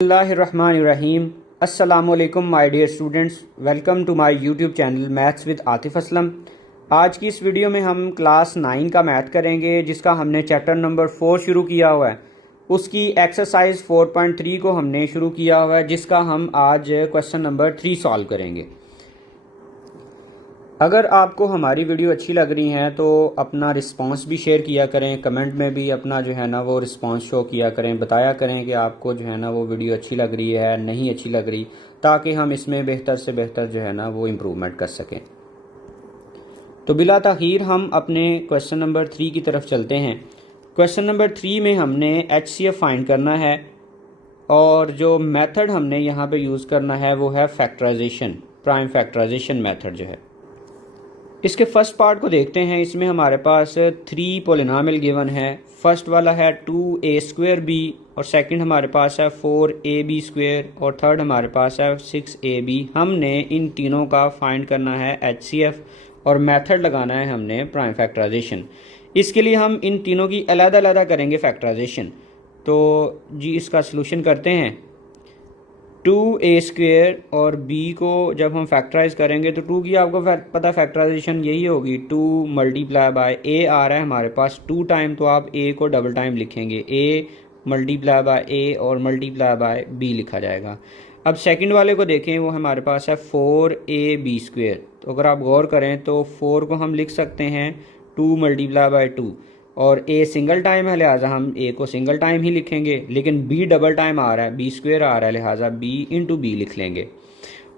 बिस्मिल्लाहिर्रहमानिर्रहीम। अस्सलामुअलैकुम my dear students, welcome to my YouTube channel maths with Atif Aslam. आज की इस वीडियो में हम क्लास 9 का मैथ करेंगे, जिसका हमने चैप्टर नंबर 4 शुरू किया हुआ है। उसकी एक्सरसाइज 4.3 को हमने शुरू किया हुआ है, जिसका हम आज क्वेश्चन नंबर 3 सॉल्व करेंगे। अगर आपको हमारी वीडियो अच्छी लग रही है तो अपना रिस्पांस भी शेयर किया करें, कमेंट में भी अपना जो है ना वो रिस्पांस शो किया करें, बताया करें कि आपको जो है ना वो वीडियो अच्छी लग रही है, नहीं अच्छी लग रही, ताकि हम इसमें बेहतर से बेहतर जो है ना वो इम्प्रूवमेंट कर सकें। तो बिला ताख़ीर हम अपने क्वेश्चन नंबर 3 की तरफ चलते हैं। क्वेश्चन नंबर 3 में हमने HCF फाइंड करना है, और जो मेथड हमने यहाँ पे यूज़ करना है वो है फैक्टराइजेशन, प्राइम फैक्टराइजेशन मेथड जो है। इसके फर्स्ट पार्ट को देखते हैं। इसमें हमारे पास 3 पोलिनोमियल गिवन है। फर्स्ट वाला है 2a² और सेकंड हमारे पास है 4ab² और थर्ड हमारे पास है 6ab। हमने इन तीनों का फाइंड करना है HCF और मेथड लगाना है हमने प्राइम फैक्टराइजेशन। इसके लिए हम इन तीनों की अलग-अलग करेंगे फैक्टराइजेशन। तो जी इसका सलूशन करते हैं। 2a² और b को जब हम फैक्टराइज करेंगे तो 2 की आपको पता फैक्टराइजेशन यही होगी, 2 मल्टीप्लाई बाय a आ रहा है हमारे पास 2 टाइम, तो आप a को डबल टाइम लिखेंगे, a मल्टीप्लाई बाय a और मल्टीप्लाई बाय b लिखा जाएगा। अब सेकंड वाले को देखें, वो हमारे पास है 4ab²। तो अगर आप गौर करें तो 4 को हम लिख सकते हैं 2 मल्टीप्लाई बाय 2, और a सिंगल टाइम है लिहाजा हम a को सिंगल टाइम ही लिखेंगे, लेकिन b डबल टाइम आ रहा है, b² आ रहा है, लिहाजा b इंटू b लिख लेंगे।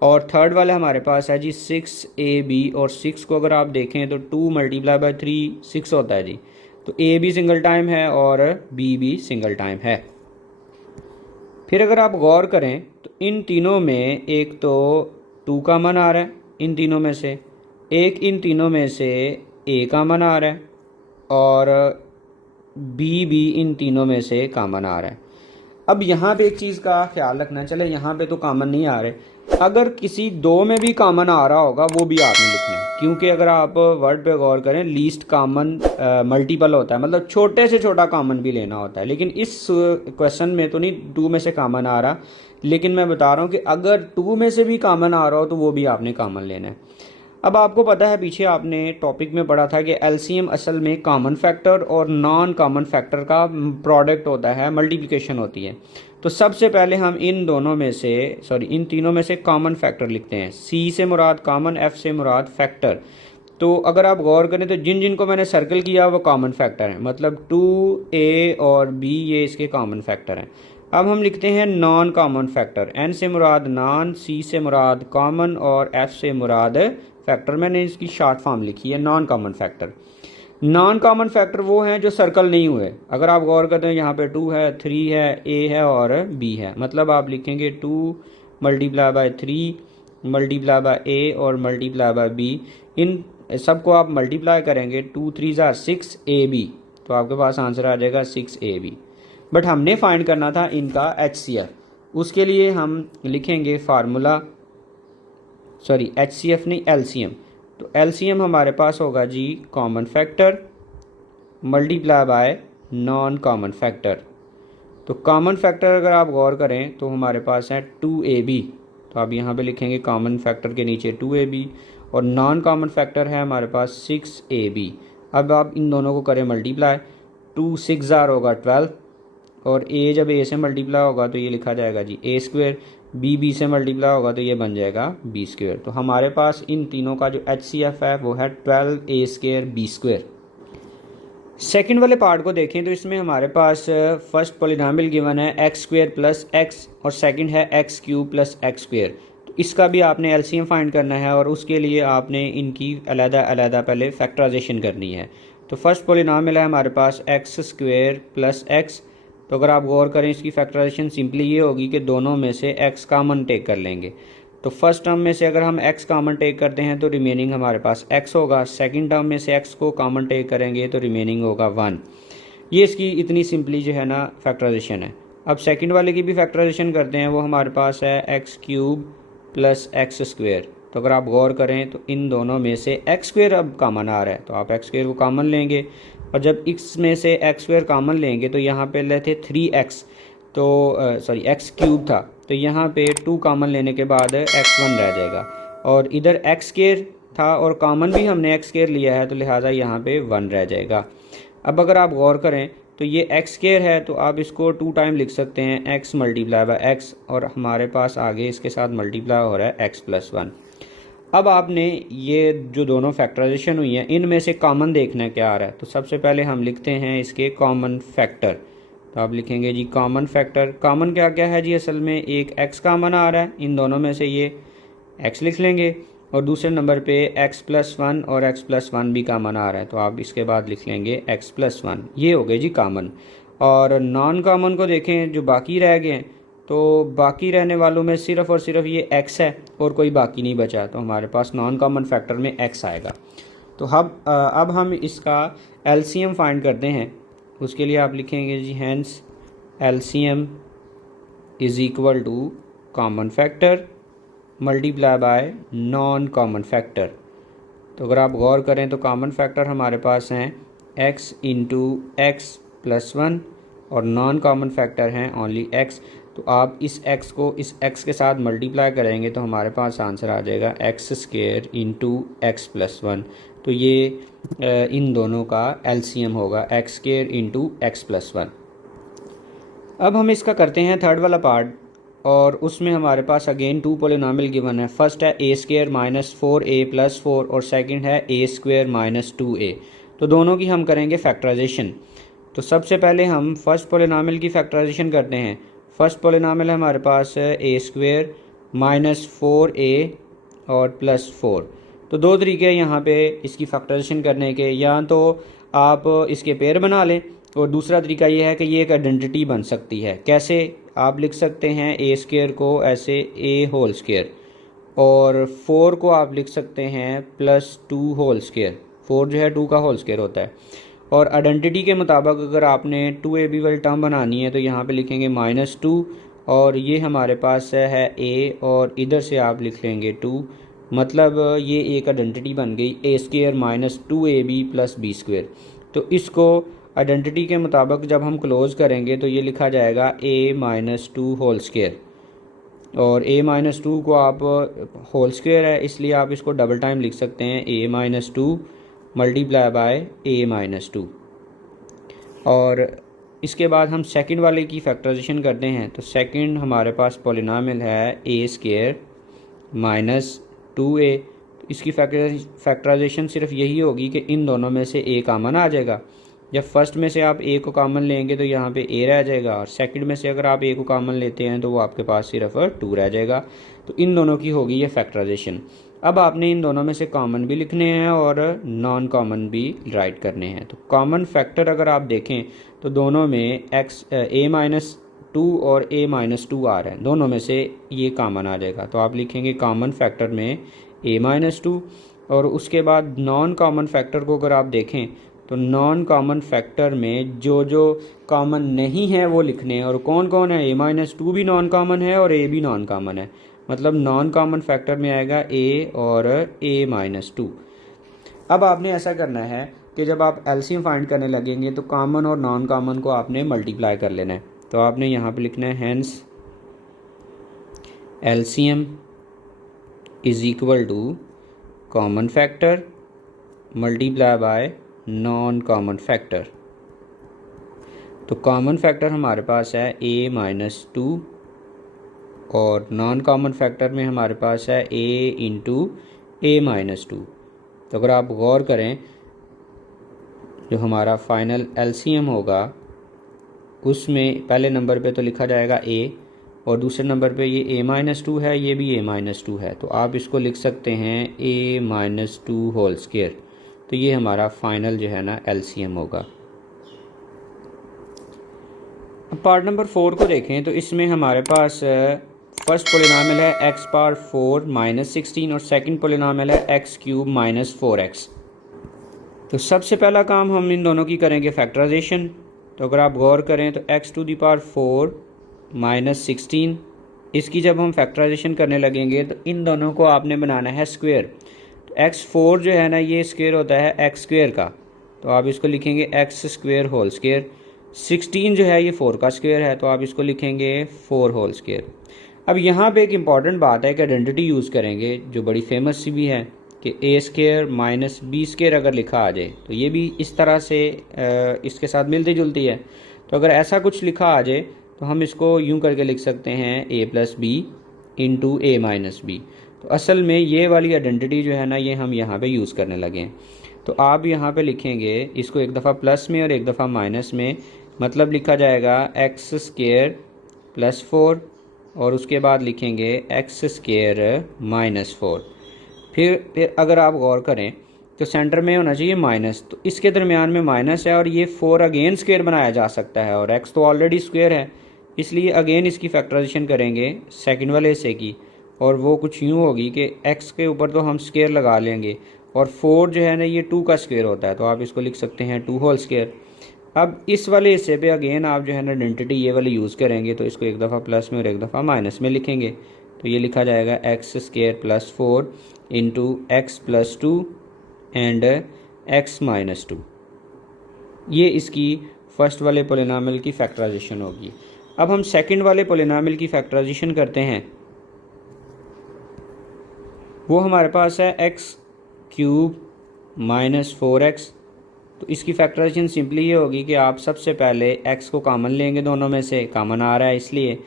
और थर्ड वाला हमारे पास है जी 6ab, और 6 को अगर आप देखें तो 2 मल्टीप्लाई बाय 3 6 होता है जी। तो a भी सिंगल टाइम है और b भी सिंगल टाइम है। फिर अगर आप गौर करें तो इन तीनों में एक तो 2 कॉमन आ रहा है इन तीनों में से, एक इन तीनों में से a कॉमन आ रहा है, और b भी इन तीनों में से कॉमन आ रहा है। अब यहाँ पे एक चीज़ का ख्याल रखना, चले यहाँ पे तो कॉमन नहीं आ रहे, अगर किसी दो में भी कॉमन आ रहा होगा वो भी आपने लिखना है, क्योंकि अगर आप वर्ड पे गौर करें लीस्ट कॉमन मल्टीपल होता है, मतलब छोटे से छोटा कॉमन भी लेना होता है। लेकिन इस क्वेश्चन में तो नहीं 2 में से कॉमन आ रहा, लेकिन मैं बता रहा हूँ कि अगर 2 में से भी कॉमन आ रहा हो तो वो भी आपने कॉमन लेना है। अब आपको पता है पीछे आपने टॉपिक में पढ़ा था कि एलसीएम असल में कॉमन फैक्टर और नॉन कॉमन फैक्टर का प्रोडक्ट होता है, मल्टीप्लिकेशन होती है। तो सबसे पहले हम इन तीनों में से कॉमन फैक्टर लिखते हैं। C से मुराद कॉमन, F से मुराद फैक्टर। तो अगर आप गौर करें तो जिन जिनको मैंने सर्कल किया वो कॉमन फैक्टर हैं, मतलब 2a और b ये इसके कॉमन फैक्टर हैं। अब हम लिखते हैं नॉन कॉमन फैक्टर। N से मुराद नॉन, C से मुराद कॉमन और F से मुराद फैक्टर। मैंने इसकी शॉर्ट फॉर्म लिखी है non common factor. Non common factor वो हैं जो सर्कल नहीं हुए। अगर आप गौर करते हैं यहाँ पे 2 है, 3 है, a है और b है, मतलब आप लिखेंगे 2 multiply by 3 multiply by a और मल्टीप्लाई बाय b। इन सबको आप मल्टीप्लाई करेंगे, 2 3 ज़ार 6ab, तो आपके पास आंसर आ जाएगा 6ab। बट हमने फाइंड करना था इनका HCF। उसके लिए हम लिखेंगे फार्मूला, HCF नहीं LCM। तो LCM हमारे पास होगा जी common factor multiply by non common factor. तो कॉमन फैक्टर अगर आप गौर करें तो हमारे पास है 2ab, तो आप यहाँ पे लिखेंगे कॉमन फैक्टर के नीचे 2ab, और नॉन कॉमन फैक्टर है हमारे पास 6ab। अब आप इन दोनों को करें मल्टीप्लाई, 2 6 ज़ार होगा 12, और a जब a से मल्टीप्लाई होगा तो ये लिखा जाएगा जी a², b से मल्टीप्लाई होगा तो ये बन जाएगा b²। तो हमारे पास इन तीनों का जो HCF है वो है 12a² b²। सेकंड वाले पार्ट को देखें तो इसमें हमारे पास फर्स्ट पोलिनोमियल गिवन है x² + x और सेकंड है x³ + x²। तो इसका भी आपने LCM फाइंड करना है, और उसके लिए आपने इनकी अलग-अलग पहले फैक्टराइजेशन करनी है। तो फर्स्ट पोलिनोमियल है हमारे पास x² + x। तो अगर आप गौर करें इसकी फैक्टराइजेशन सिंपली ये होगी कि दोनों में से x कॉमन टेक कर लेंगे। तो फर्स्ट टर्म में से अगर हम x कॉमन टेक करते हैं तो रिमेनिंग हमारे पास x होगा, सेकंड टर्म में से x को कॉमन टेक करेंगे तो रिमेनिंग होगा 1। ये इसकी इतनी सिंपली जो है ना फैक्टराइजेशन है। अब सेकंड वाले की भी फैक्टराइजेशन करते हैं, वो हमारे पास है x³ + x²। तो अगर आप गौर करें तो इन दोनों में से x² अब कॉमन आ रहा है, तो आप x² को कॉमन लेंगे, और जब x में से x² कॉमन लेंगे तो यहाँ पे लेते 3x, तो सॉरी एक्स क्यूब था, तो यहाँ पे 2 कॉमन लेने के बाद x1 रह जाएगा, और इधर एक्स स्क्वायर था और कॉमन भी हमने एक्स स्क्वायर लिया है, तो लिहाजा यहाँ पे 1 रह जाएगा। अब अगर आप गौर करें तो ये एक्स स्क्वायर है, तो आप इसको 2 टाइम लिख सकते हैं x मल्टीप्लाई बाय x, और हमारे पास आगे इसके साथ मल्टीप्लाई हो रहा है x+1। अब आपने ये जो दोनों फैक्टराइजेशन हुई हैं इनमें से कॉमन देखना है क्या आ रहा है, तो सबसे पहले हम लिखते हैं इसके कॉमन फैक्टर। तो आप लिखेंगे जी कॉमन फैक्टर, कॉमन क्या क्या है जी, असल में एक x कॉमन आ रहा है, इन दोनों में से ये x लिख लेंगे, और दूसरे नंबर पे x+1 और x+1 भी कॉमन आ रहा है, तो आप इसके बाद लिख लेंगे x+1। ये हो गए जी कॉमन। और नॉन कॉमन को देखें जो बाकी रह गए हैं, तो बाकी रहने वालों में सिर्फ़ और सिर्फ ये x है और कोई बाकी नहीं बचा, तो हमारे पास नॉन कॉमन फैक्टर में x आएगा। तो अब हम इसका एलसीएम फाइंड करते हैं। उसके लिए आप लिखेंगे जी hence LCM is equal to common factor multiply by non common factor. तो अगर आप गौर करें तो कॉमन फैक्टर हमारे पास हैं x इंटू x+1 और नॉन कॉमन फैक्टर हैं ओनली x। तो आप इस x को इस x के साथ मल्टीप्लाई करेंगे तो हमारे पास आंसर आ जाएगा x² इंटू x+1। तो ये इन दोनों का एलसीएम होगा x² इंटू x+1। अब हम इसका करते हैं थर्ड वाला पार्ट, और उसमें हमारे पास अगेन 2 पोलिनोमियल गिवन है। फर्स्ट है a² माइनस 4a प्लस 4 और सेकंड है a² माइनस 2a। तो दोनों की हम करेंगे फैक्टराइजेशन। तो सबसे पहले हम फर्स्ट पोलिनोमियल की फैक्टराइजेशन करते हैं। फर्स्ट पोलिनोमियल है हमारे पास a² माइनस 4a और प्लस 4। तो दो तरीके हैं यहाँ पे इसकी फैक्टराइजेशन करने के, या तो आप इसके पेयर बना लें, और दूसरा तरीका ये है कि ये एक आइडेंटिटी बन सकती है। कैसे? आप लिख सकते हैं a² को ऐसे a होल स्क्वायर, और 4 को आप लिख सकते हैं +2 होल स्क्वायर। 4 जो है 2 का होल स्क्वायर होता है। और आइडेंटिटी के मुताबिक अगर आपने 2ab वाली टर्म बनानी है तो यहाँ पे लिखेंगे -2, और ये हमारे पास है a, और इधर से आप लिख लेंगे 2। मतलब ये एक आइडेंटिटी बन गई a² minus 2ab plus b²। तो इसको आइडेंटिटी के मुताबिक जब हम क्लोज करेंगे तो ये लिखा जाएगा a-2 होल स्क्वायर, और a-2 को आप होल स्क्वायर है इसलिए आप इसको डबल टाइम लिख सकते हैं a-2 मल्टीप्लाई बाय a-2। और इसके बाद हम सेकंड वाले की फैक्टराइजेशन करते हैं। तो सेकंड हमारे पास पॉलिनोमियल है a² माइनस 2a। इसकी फैक्टराइजेशन सिर्फ यही होगी कि इन दोनों में से a कॉमन आ जाएगा। जब फर्स्ट में से आप a को कॉमन लेंगे तो यहाँ पे a रह जाएगा, और सेकंड में से अगर आप a को कॉमन लेते हैं तो वो आपके पास सिर्फ 2 रह जाएगा। तो इन दोनों की होगी ये फैक्टराइजेशन। अब आपने इन दोनों में से कॉमन भी लिखने हैं और नॉन कॉमन भी राइट करने हैं। तो कॉमन फैक्टर अगर आप देखें तो दोनों में a-2 और a-2 आ रहे हैं, दोनों में से ये कॉमन आ जाएगा। तो आप लिखेंगे कॉमन फैक्टर में a-2, और उसके बाद नॉन कॉमन फैक्टर को अगर आप देखें तो नॉन कॉमन फैक्टर में जो जो कॉमन नहीं है वो लिखने हैं। और कौन कौन है? a-2 भी नॉन कॉमन है और a भी नॉन कॉमन है। मतलब नॉन कॉमन फैक्टर में आएगा a और a-2। अब आपने ऐसा करना है कि जब आप एलसीएम फाइंड करने लगेंगे तो कॉमन और नॉन कॉमन को आपने मल्टीप्लाई कर लेना है। तो आपने यहाँ पे लिखना है hence LCM is equal to common factor multiply by non common factor. तो कॉमन फैक्टर हमारे पास है a-2, और नॉन कॉमन फैक्टर में हमारे पास है a इंटू a-2। तो अगर आप गौर करें जो हमारा फाइनल एलसीएम होगा उसमें पहले नंबर पे तो लिखा जाएगा a, और दूसरे नंबर पे ये a-2 है, ये भी a-2 है। तो आप इसको लिख सकते हैं a-2 होल स्क्वायर। तो ये हमारा फाइनल जो है ना एलसीएम होगा। अब पार्ट नंबर 4 को देखें तो इसमें हमारे पास फर्स्ट पोलिनोमियल है x⁴ माइनस 16, और सेकंड पोलिनोमियल है x³ माइनस 4x। तो सबसे पहला काम हम इन दोनों की करेंगे फैक्टराइजेशन। तो अगर आप गौर करें तो x⁴ माइनस 16, इसकी जब हम फैक्टराइजेशन करने लगेंगे तो इन दोनों को आपने बनाना है स्क्वायर। x4 जो है ना ये स्क्वायर होता है x² का, तो आप इसको लिखेंगे x² होल स्क्वायर। 16 जो है ये 4 का स्क्वायर है, तो आप इसको लिखेंगे 4 होल स्क्वायर। अब यहाँ पे एक इम्पॉर्टेंट बात है कि आइडेंटिटी यूज़ करेंगे जो बड़ी फेमस सी भी है कि ए स्क्वायर माइनस बी स्क्वायर अगर लिखा आ जाए तो ये भी इस तरह से इसके साथ मिलती जुलती है। तो अगर ऐसा कुछ लिखा आ जाए तो हम इसको यूं करके लिख सकते हैं ए प्लस बी इंटू ए माइनस बी। तो असल में ये वाली आइडेंटिटी जो है ना ये हम यहाँ पे यूज़ करने लगे हैं। तो आप यहाँ पे लिखेंगे इसको एक दफ़ा प्लस में और एक दफ़ा माइनस में, मतलब लिखा जाएगा एक्स स्क्वायर प्लस 4 और उसके बाद लिखेंगे एक्स स्क्वायर माइनस 4। फिर अगर आप गौर करें तो सेंटर में होना चाहिए माइनस, तो इसके दरमियान में माइनस है और ये 4 अगेन स्क्वायर बनाया जा सकता है और x तो ऑलरेडी स्क्वायर है, इसलिए अगेन इसकी फैक्टराइजेशन करेंगे सेकंड वाले हिस्से की, और वो कुछ यूँ होगी कि x के ऊपर तो हम स्क्वायर लगा लेंगे और 4 जो है ना ये 2 का स्क्वायर होता है, तो आप इसको लिख सकते हैं 2 होल स्क्वायर। अब इस वाले हिस्से पे अगेन आप जो है ना आइडेंटिटी ये वाली यूज़ करेंगे, तो इसको एक दफ़ा प्लस में और एक दफ़ा माइनस में लिखेंगे। तो ये लिखा जाएगा x square plus 4 into x plus 2 and x minus 2। ये इसकी फर्स्ट वाले पोलिनोमियल की फैक्टराइजेशन होगी। अब हम सेकंड वाले पोलिनोमियल की फैक्टराइजेशन करते हैं। वो हमारे पास है एक्स क्यूब माइनस 4x। तो इसकी फैक्टराइजेशन सिंपली ये होगी कि आप सबसे पहले x को कॉमन लेंगे, दोनों में से कॉमन आ रहा है इसलिए,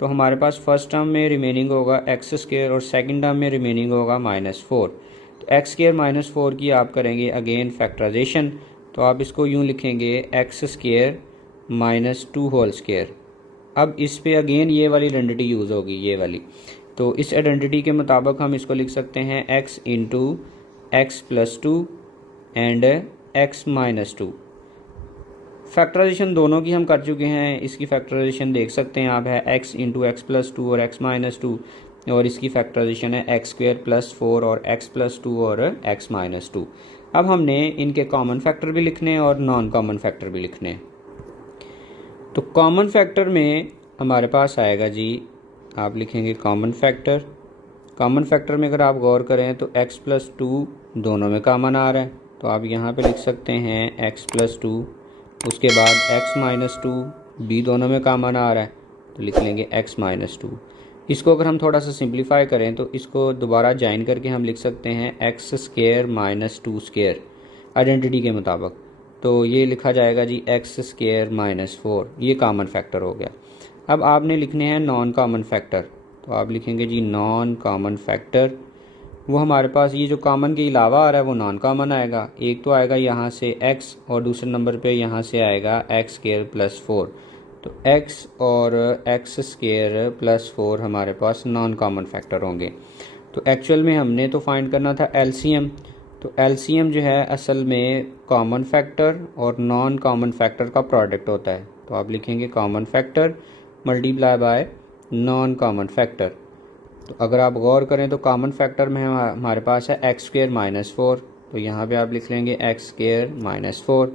तो हमारे पास फर्स्ट टर्म में रिमेनिंग होगा एक्स स्क्वायर और सेकंड टर्म में रिमेनिंग होगा माइनस 4। तो एक्स स्क्वायर माइनस 4 की आप करेंगे अगेन फैक्टराइजेशन, तो आप इसको यूँ लिखेंगे x square minus 2 whole square. अब इस पे अगेन ये वाली आइडेंटिटी यूज़ होगी, ये वाली। तो इस आइडेंटिटी के मुताबिक हम इसको लिख सकते हैं x into x plus 2 and x minus 2। Factorization दोनों की हम कर चुके हैं, इसकी फैक्टराइजेशन देख सकते हैं आप है x इंटू एक्स प्लस 2 और x माइनस 2, और इसकी फैक्टराइजेशन है एक्स स्क्वायर प्लस 4 और x प्लस 2 और x माइनस 2। अब हमने इनके कॉमन फैक्टर भी लिखने हैं और नॉन कॉमन फैक्टर भी लिखने हैं। तो कॉमन फैक्टर में हमारे पास आएगा जी, आप लिखेंगे कॉमन फैक्टर। कॉमन फैक्टर में अगर आप गौर करें तो x प्लस 2 दोनों में कॉमन आ रहा है, तो आप यहाँ पे लिख सकते हैं x प्लस 2, उसके बाद x माइनस 2 भी दोनों में कॉमन आ रहा है, तो लिख लेंगे x माइनस 2। इसको अगर हम थोड़ा सा सिंप्लीफाई करें तो इसको दोबारा ज्वाइन करके हम लिख सकते हैं x square minus 2 square identity के मुताबिक। तो ये लिखा जाएगा जी एक्स स्क्वायर माइनस 4, ये कॉमन फैक्टर हो गया। अब आपने लिखने हैं नॉन कॉमन फैक्टर, तो आप लिखेंगे जी नॉन कॉमन फैक्टर। वो हमारे पास ये जो कॉमन के अलावा आ रहा है वो नॉन कॉमन आएगा। एक तो आएगा यहाँ से x और दूसरे नंबर पे यहाँ से आएगा एक्स स्क्वायर प्लस 4। तो x और एक्स स्क्वायर प्लस 4 हमारे पास नॉन कॉमन फैक्टर होंगे। तो एक्चुअल में हमने तो फाइंड करना था एलसीएम। तो एलसीएम जो है असल में कॉमन फैक्टर और नॉन कॉमन फैक्टर का प्रोडक्ट होता है। तो आप लिखेंगे common factor multiply by non common factor. तो अगर आप गौर करें तो कॉमन फैक्टर में हमारे पास है एक्स स्क्वायर माइनस 4, तो यहाँ पे आप लिख लेंगे एक्स स्क्वायर माइनस 4,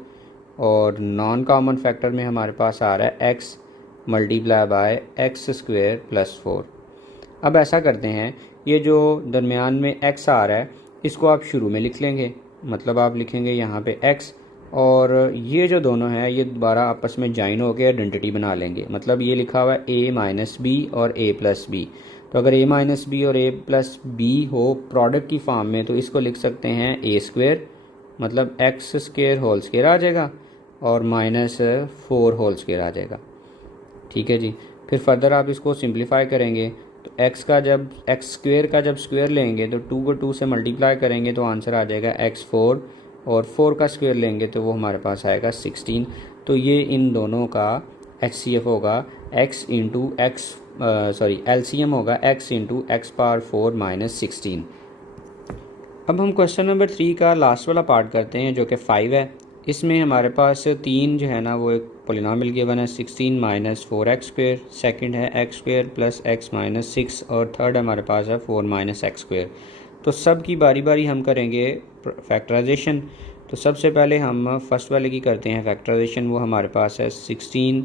और नॉन कॉमन फैक्टर में हमारे पास आ रहा है x multiply by x square plus 4। अब ऐसा करते हैं, ये जो दरमियान में x आ रहा है इसको आप शुरू में लिख लेंगे, मतलब आप लिखेंगे यहाँ पे x, और ये जो दोनों हैं ये दोबारा आपस में ज्वाइन होकर आइडेंटिटी बना लेंगे। मतलब ये लिखा हुआ है a माइनस बी और a प्लस बी, तो अगर a माइनस बी और a प्लस बी हो प्रोडक्ट की फॉर्म में तो इसको लिख सकते हैं a स्क्वायर, मतलब एक्स स्क्वायर होल स्क्वायर आ जाएगा और माइनस 4 होल स्क्वायर आ जाएगा। ठीक है जी। फिर फर्दर आप इसको सिंप्लीफाई करेंगे तो x का जब एक्स स्क्वायर का जब स्क्वायर लेंगे तो 2 को 2 से मल्टीप्लाई करेंगे तो आंसर आ जाएगा x4, और 4 का स्क्वायर लेंगे तो वो हमारे पास आएगा 16। तो ये इन दोनों का HCF होगा x इंटू एक्स LCM होगा x into x power 4 minus 16। अब हम क्वेश्चन नंबर 3 का लास्ट वाला पार्ट करते हैं जो कि 5 है। इसमें हमारे पास 3 जो है ना वो एक पोलिनोमियल गिवन है 16 माइनस 4x स्क्वायर, सेकेंड है x square plus x minus 6, और थर्ड हमारे पास है 4 माइनस एक्स स्क्वायर। तो सब की बारी बारी हम करेंगे फैक्टराइजेशन। तो सबसे पहले हम फर्स्ट वाले की करते हैं फैक्टराइजेशन, वो हमारे पास है 16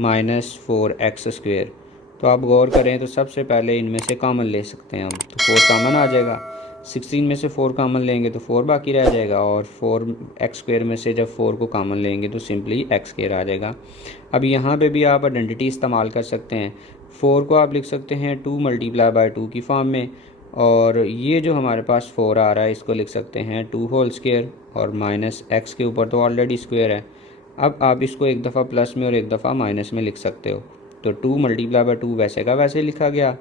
माइनस 4x स्क्वायर। तो आप गौर करें तो सबसे पहले इनमें से कॉमन ले सकते हैं हम, तो 4 कॉमन आ जाएगा। 16 में से 4 कॉमन लेंगे तो 4 बाकी रह जाएगा, और 4x² में से जब 4 को कॉमन लेंगे तो सिंपली x² आ जाएगा। अब यहाँ पे भी आप आइडेंटिटी इस्तेमाल कर सकते हैं। 4 को आप लिख सकते हैं 2 × 2 की फॉर्म में, और ये जो हमारे पास 4 आ रहा है इसको लिख सकते हैं 2 और माइनस x के ऊपर तो ऑलरेडी स्क्वायर है। अब आप इसको एक दफ़ा प्लस में और एक दफ़ा माइनस में लिख सकते हो, तो 2 × 2 वैसे का वैसे लिखा गया,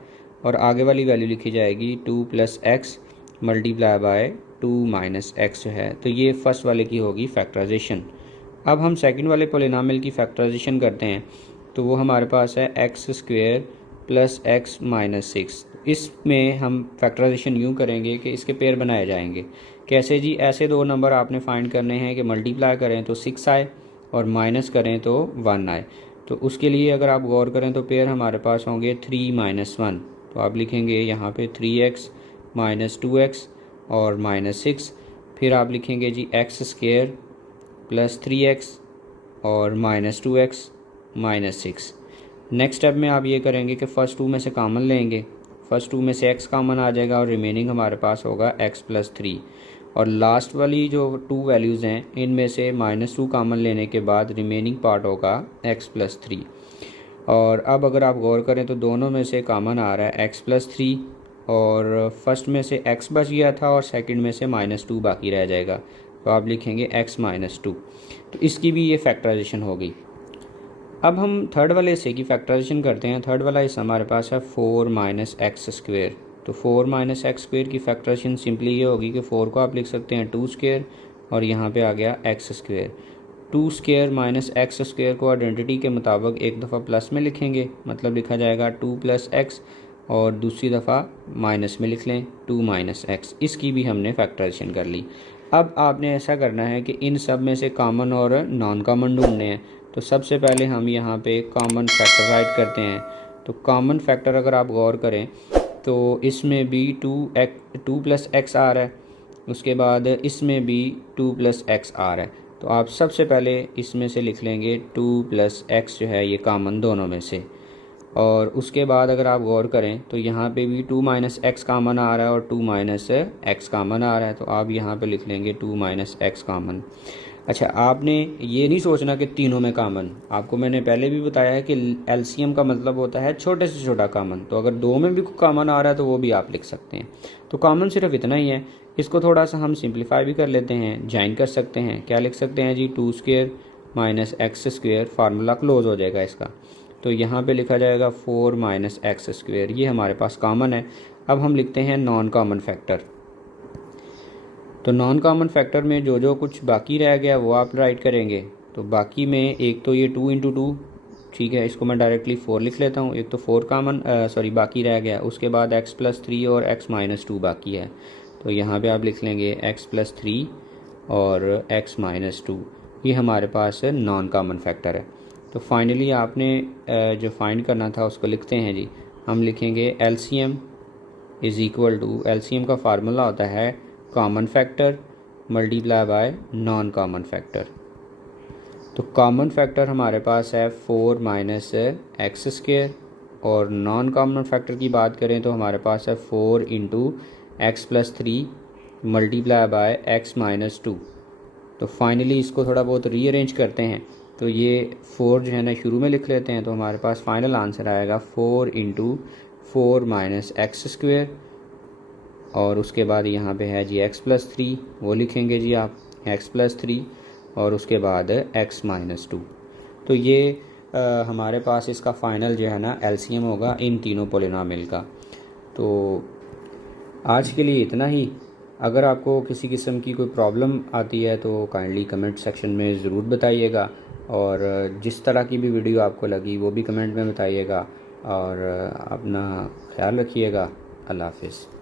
और आगे वाली वैल्यू लिखी जाएगी 2 + x × 2 - x जो है। तो ये फर्स्ट वाले की होगी फैक्टराइजेशन। अब हम सेकंड वाले पोलिनोमियल की फैक्टराइजेशन करते हैं, तो वो हमारे पास है x² + x - 6। इसमें हम फैक्टराइजेशन यूँ करेंगे कि इसके पेयर बनाए जाएंगे। कैसे जी? ऐसे दो नंबर आपने फाइंड करने हैं कि मल्टीप्लाई करें तो 6 आए और माइनस करें तो 1 आए। तो उसके लिए अगर आप गौर करें तो पेयर हमारे पास होंगे 3 - 1। तो आप लिखेंगे यहाँ पे 3x - 2x और -6। फिर आप लिखेंगे जी x² + 3x और -2x -6। नेक्स्ट स्टेप में आप ये करेंगे कि फ़र्स्ट 2 में से कॉमन लेंगे, फ़र्स्ट 2 में से x कॉमन आ जाएगा और रिमेनिंग हमारे पास होगा x + 3। और लास्ट वाली जो 2 वैल्यूज़ हैं इनमें से -2 कॉमन लेने के बाद रिमेनिंग पार्ट होगा x + 3। और अब अगर आप गौर करें तो दोनों में से कॉमन आ रहा है x + 3, और फर्स्ट में से x बच गया था और सेकंड में से -2 बाकी रह जाएगा, तो आप लिखेंगे x - 2। तो इसकी भी ये फैक्टराइजेशन होगी। अब हम थर्ड वाले हिस्से की फैक्टराइजेशन करते हैं। थर्ड वाला हिस्सा हमारे पास है 4 - x²। तो 4 - x² की फैक्टराइजेशन सिंपली ये होगी कि 4 को आप लिख सकते हैं 2² और यहाँ पे आ गया x²। 2² - x² को आइडेंटिटी के मुताबिक एक दफ़ा प्लस में लिखेंगे, मतलब लिखा जाएगा 2 + x, और दूसरी दफ़ा माइनस में लिख लें 2 - x। इसकी भी हमने फैक्टराइजेशन कर ली। अब आपने ऐसा करना है कि इन सब में से कॉमन और नॉन कॉमन ढूंढने हैं। तो सबसे पहले हम यहाँ पे कॉमन फैक्टर राइट करते हैं। तो कॉमन फैक्टर अगर आप गौर करें तो इसमें भी 2 + x आ रहा है, उसके बाद इसमें भी 2 + x आ रहा है। तो आप सबसे पहले इसमें से लिख लेंगे 2 + x जो है ये कॉमन दोनों में से, और उसके बाद अगर आप गौर करें तो यहाँ पे भी 2 - x कॉमन आ रहा है और 2 - x कॉमन आ रहा है, तो आप यहाँ पे लिख लेंगे 2 - x कॉमन। अच्छा, आपने ये नहीं सोचना कि तीनों में कॉमन। आपको मैंने पहले भी बताया है कि एलसीएम का मतलब होता है छोटे से छोटा कॉमन, तो अगर दो में भी कॉमन आ रहा है तो वो भी आप लिख सकते हैं। तो कॉमन सिर्फ इतना ही है। इसको थोड़ा सा हम सिंप्लीफाई भी कर लेते हैं, ज्वाइन कर सकते हैं। क्या लिख सकते हैं जी? 2² - x², फार्मूला क्लोज हो जाएगा इसका। तो यहाँ पे लिखा जाएगा 4 - x²। ये हमारे पास कॉमन है। अब हम लिखते हैं नॉन कॉमन फैक्टर। तो नॉन कॉमन फैक्टर में जो जो कुछ बाकी रह गया वो आप राइट करेंगे। तो बाकी में एक तो ये 2 × 2, ठीक है, इसको मैं डायरेक्टली 4 लिख लेता हूँ। एक तो 4 बाकी रह गया, उसके बाद x + 3 और x - 2 बाकी है। तो यहाँ पे आप लिख लेंगे x + 3 और x - 2। ये हमारे पास नॉन कॉमन फैक्टर है। तो फाइनली आपने जो फाइंड करना था उसको लिखते हैं जी। हम लिखेंगे LCM = LCM का फार्मूला होता है common factor multiply by non common factor. तो कॉमन फैक्टर हमारे पास है 4 - x², और नॉन कॉमन फैक्टर की बात करें तो हमारे पास है 4 × x + 3 मल्टीप्लाई बाय x - 2। तो फाइनली इसको थोड़ा बहुत रीअरेंज करते हैं, तो ये 4 जो है ना शुरू में लिख लेते हैं, तो हमारे पास फाइनल आंसर आएगा 4 × 4 - x², और उसके बाद यहाँ पे है जी x + 3, वो लिखेंगे जी आप x + 3, और उसके बाद x - 2। तो ये हमारे पास इसका फ़ाइनल जो है ना LCM होगा इन तीनों पोलिनोमियल का। तो आज के लिए इतना ही। अगर आपको किसी किस्म की कोई प्रॉब्लम आती है तो काइंडली कमेंट सेक्शन में ज़रूर बताइएगा, और जिस तरह की भी वीडियो आपको लगी वो भी कमेंट में बताइएगा, और अपना ख्याल रखिएगा। अल्लाह हाफ़िज़।